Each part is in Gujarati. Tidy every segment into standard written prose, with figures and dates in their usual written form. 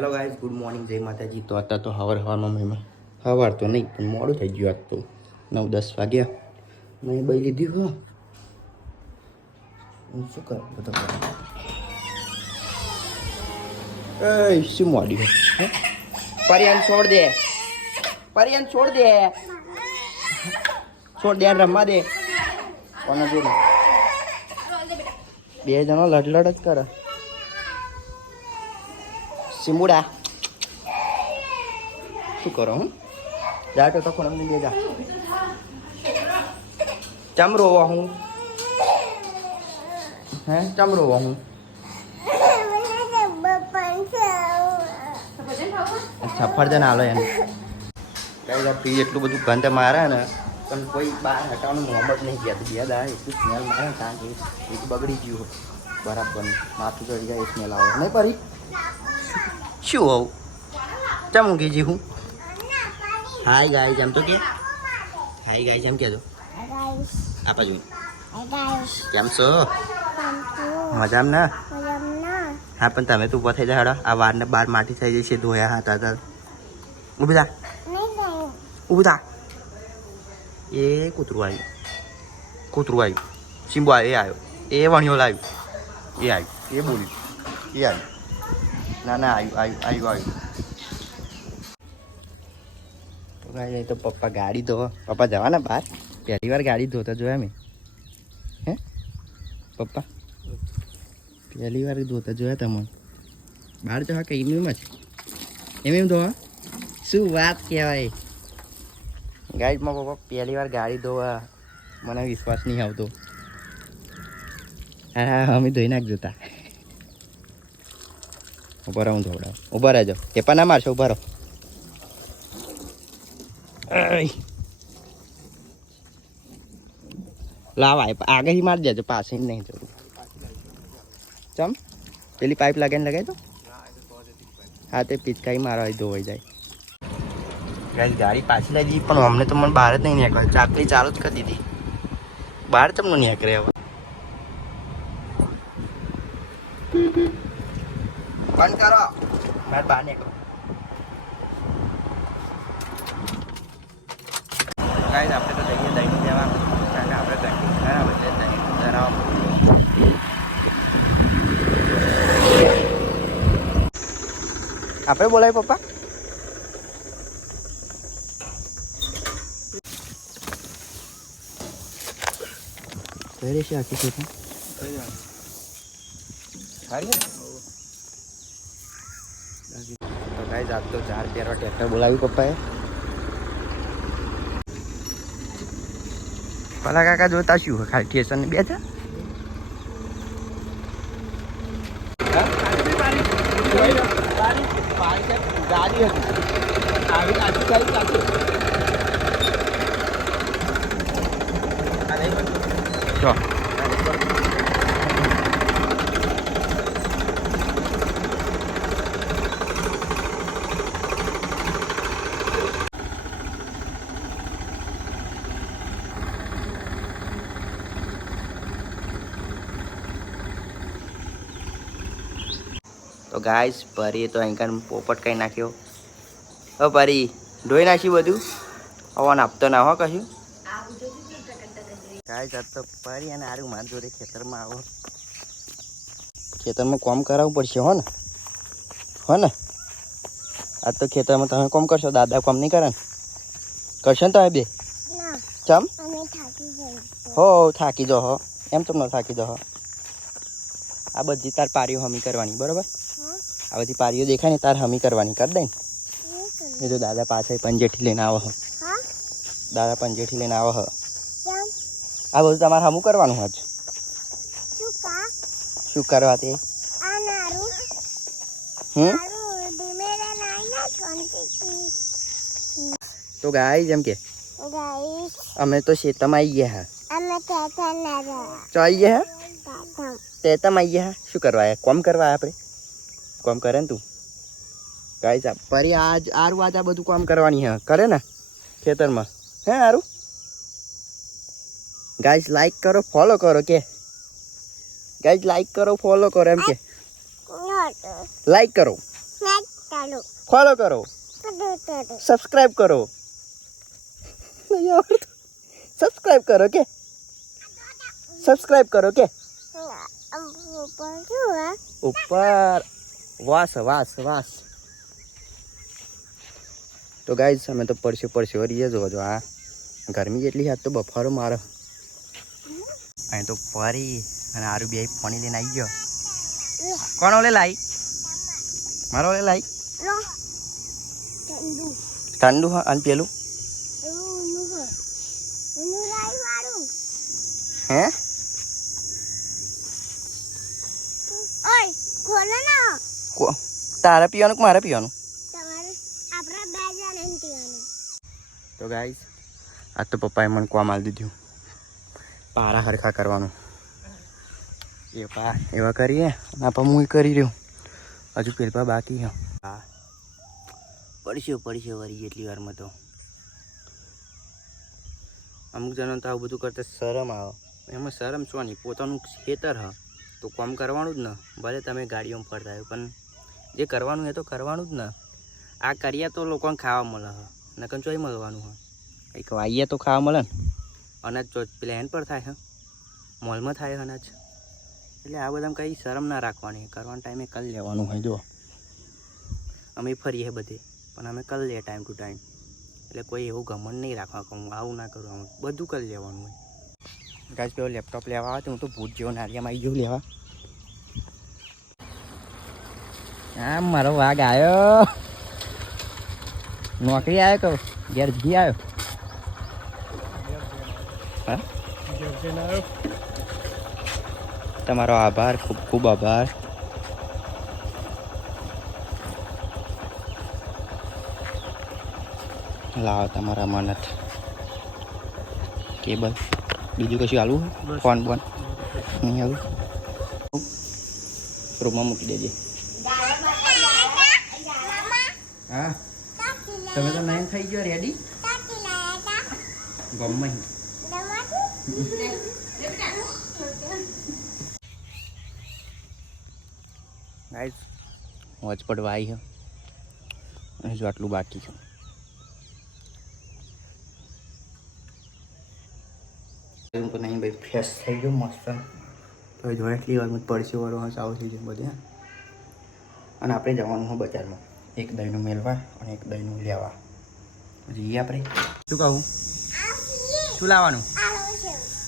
હેલો ગાઈઝ, ગુડ મોર્નિંગ, જય માતાજી. તો અત્યારે તો હવારમાં મહેમાન સવાર તો નહીં પણ મોડું થઈ ગયું. આજ તો 9-10 વાગ્યા મેં બઈ લીધી. હું શું કરું બધો શું મોડી હે? પરિયાન છોડ દે, પરિયાન છોડ દે, છોડ દે, રમવા દે. કોને જોડે બે જણો લડલડ જ કરે. સિમુડા શું કરો? હું જા તો ખોરાક બે જા. ચમ રોવા હું? હે ચમ રોવા હું? સફરજન હાલો એને કઈ પી એટલું બધું ગંધ મારે ને પણ કોઈ બહાર હટાવવાનું મોહમ્મદ નહીં ગયા. બે દા એટલું સ્મેલ મારે કારણ કે એક બગડી ગયું બરાબર માથું ચડી જાય એ સ્મેલ આવે નહીં. પરી શું હોવું ચમ ઊંઘી જી હું? હાય ગાઈસ એમ તો કે હાય ગાઈસ એમ કહેજો. આપા જોઈ કેમ છો? મજામાં ના? હા પણ તમે તું થઈ જાય. આ વારને બાર માટી થઈ જશે ધોયા હતા તાર. ઊભી થા, ઊભી થા. એ કૂતરું આવ્યું, કૂતરું આવ્યું. સિમ્બો આવ્યો, એ આવ્યો, એ વણિયો લાવ્યું, એ આવ્યું, એ બોલ્યું, એ આવ્યું. ના ના આવ્યું. તો કાંઈ તો પપ્પા ગાડી ધોવા. પપ્પા જવાના બહાર? પહેલી વાર ગાડી ધોતા જોયા મેં. હે પપ્પા પહેલી વાર ધોતા જોયા તમને બહાર જવા કે એમ જ એમ ધોવા? શું વાત કહેવાય. ગાડીમાં પપ્પા પહેલી વાર ગાડી ધોવા. મને વિશ્વાસ નહીં આવતો. હા અમે ધોઈ નાખ જોતા. ઉભા રહો, હું ધોવડાવ. ઉભા રહેજો, એ પણ ના મારશો. ઉભા રહો. લાવા આગળથી મારી દેજો, પાસે નહીં જરૂર. ચમ પેલી પાઇપ લગાવીને લગાવી દો. હા તે પિચકારી મારો ધોવાઈ જાય. ગાડી પાછી લઈ દીધી પણ અમને તો મને બહાર જ નહીં નીકળે. ચાકરી ચાલુ જ કરી દીધી. બહાર તમને નીકળે હવે. બંધ કરો, મારે બહાર નીકળો. ગાઈસ આપણે તો જઈએ દહીં જવાનું કારણ કે આપણે દહીં ખરાબ એટલે દહીં ધરાવવા. આપણે બોલાય પપ્પા? કઈ રહેશે આખી ખેતી? તો ગાઈસ આજ તો 4 પહેરવા ટ્રેક્ટર બોલાવ્યું પપ્પાએ. પેલા કાકા જોતા શું ખાલી સ્ટેશન બે છે. તો ગાઈસ પરી તો અહીં પોપટ કઈ નાખ્યો. હ પરી ધોઈ નાખ્યું બધું. હવાને આપતો ના હો કશું. ગાઈસ આજ તો પરી અને આરું માર જોડે ખેતરમાં આવો. ખેતરમાં કામ કરાવવું પડશે હો ને? આજ તો ખેતરમાં તમે કામ કરશો, દાદા કામ નહીં કરે ને? કરશો ને તમે બે? ચમ હો થાકી જાઓ હો. એમ તમને થાકી જાઓ. આ બધી તાર પારીઓ હમી કરવાની બરોબર. આ બધી પારીઓ દેખાય ને તાર હમી કરવાની કરી દે ને. એ તો દાદા પાસે પંજેઠી લઈને આવો. દાદા પંજેઠી લઈને આવો. આ બધું તમારે હમું કરવાનું હજ. શું કરવા તે? તો ગાય જેમ કે અમે તો શેતમાં આવી ગયા. ચો આવી ગયા? શેતમાં આવી ગયા. શું કરવા આવ્યા? કોમ કરવા આપણે? કોમ કરે ને તું? ગાય પરી આજ આરું આજ આ બધું કામ કરવાની હે કરે ને ખેતરમાં. હે આરું ગાઈસ લાઈક કરો ફોલો કરો કે ગાઈસ લાઈક કરો ફોલો કરો એમ કે લાઈક કરો ફોલો કરો, સબસ્ક્રાઇબ કરો, સબસ્ક્રાઇબ કરો કે સબસ્ક્રાઇબ કરો કે ઉપર વાસ વાસ વાસ. તો ગાઈઝ અમે તો પડશે વરીએ જો આ ગરમી જેટલી હાથ તો બફારો મારે અહીં તો ફરી અને આરું બે પાણી લઈને આવી ગયો. કોણ ઓલે લાઈ? મારો ઓલે લાઈ ઠંડુ હા. અને પેલું હે તારે પીવાનું કે મારે પીવાનું? તો ગાઈસ આજ તો પપ્પાએ મને કોમ આલી દીધું પારા હરખા કરવાનું. એ પા એવા કરીએ અને આપણે હું કરી રહ્યો હજુ પેલપા બાકી છે. હા પડશે વળી એટલી વારમાં તો અમુક જણો તો આવું બધું કરતા શરમ આવે. એમાં શરમ શું નહીં, પોતાનું ખેતર હ તો કામ કરવાનું જ ને. ભલે તમે ગાડીઓમાં ફરતા હોય પણ જે કરવાનું એ તો કરવાનું જ ને. આ કરીએ તો લોકોને ખાવા મળે હ, નકર ચોઈ મળવાનું હ. એક વાઈએ તો ખાવા મળે ને. અનાજ તો પ્લેન પર થાય હ, મોલમાં થાય અનાજ. એટલે આ બધામાં કંઈ શરમ ના રાખવાની, કરવાના ટાઈમે કરી લેવાનું હોય. જો અમે ફરીએ બધે પણ અમે કરી લઈએ ટાઈમ ટુ ટાઈમ. એટલે કોઈ એવું ઘમંડ નહીં રાખવા કે હું આવું ના કરું, બધું કરી લેવાનું હોય. ગાઈસ પેલો લેપટોપ લેવા આવે તો હું તો ભૂત જેવો નારિયામાં આવી ગયો લેવા. હા મારો વાઘ આવ્યો, નોકરી આવ્યો કહું ઘેર જી આવ્યો. હા તમારો આભાર, ખૂબ ખૂબ આભાર. લાવો તમારા મનત કેબલ. બીજું કશું હાલવું? ફોન બોન નહીં હાલું? રૂમમાં મૂકી દેજે. હા તમે તો નાઈન થઈ ગયો રેડી ગમે ગાઈસ વોચ પડવા આવી છે હજુ આટલું બાકી છે. હું તો નહીં ભાઈ ફ્રેશ થઈ ગયો મસ્ત. તો જો એટલી વારમાં પડશે વાળો હા ચાલુ થઈ જાય બધે. અને આપણે જવાનું હોય બજારમાં એક દહીંનું મેળવા અને એક દહીંનું લેવા. જઈએ આપણે. શું કહું? શું લાવવાનું?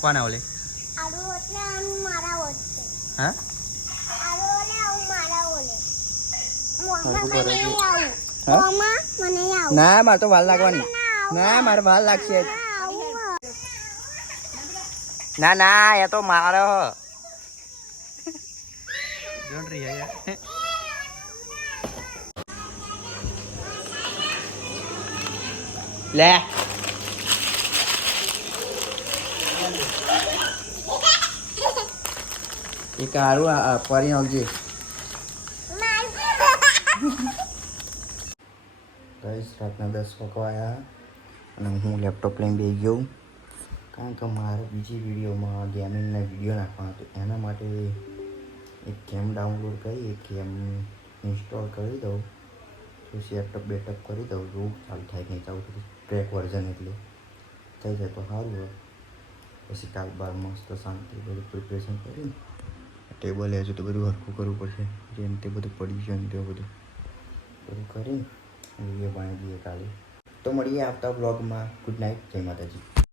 કોણ ઓલે? હા ના મારે તો વાલ લાગવાની. ના મારે વાલ લાગશે. ના ના એ તો મારો લે એ કારું ફરી આવજે. ગાઈસ રાતના 10 વાગવા આવ્યા અને હું લેપટોપ લઈને બેસી ગયો કારણ કે મારે બીજી વિડીયોમાં ગેમિંગના વિડીયો નાખવાના હતો. એના માટે એક ગેમ ડાઉનલોડ કરી એક ગેમ ઇન્સ્ટોલ કરી દઉં તો સેટઅપ બેટઅપ કરી દઉં તો ચાલુ થાય નહીં ચાલુ થતું ટ્રેક વર્ઝન એટલે થઈ જાય તો સારું હોય. પછી કાલ બાર મસ્ત શાંતિ બધું પ્રિપરેશન કરીને ટેબલ હજુ તો બધું હરખું કરવું પડશે. જેમ તે બધું પડી ગયું ને તે બધું કરીને વિડીયો બનાવી દઈએ કાલે. તો મળીએ આવતા બ્લોગમાં. ગુડ નાઇટ, જય માતાજી.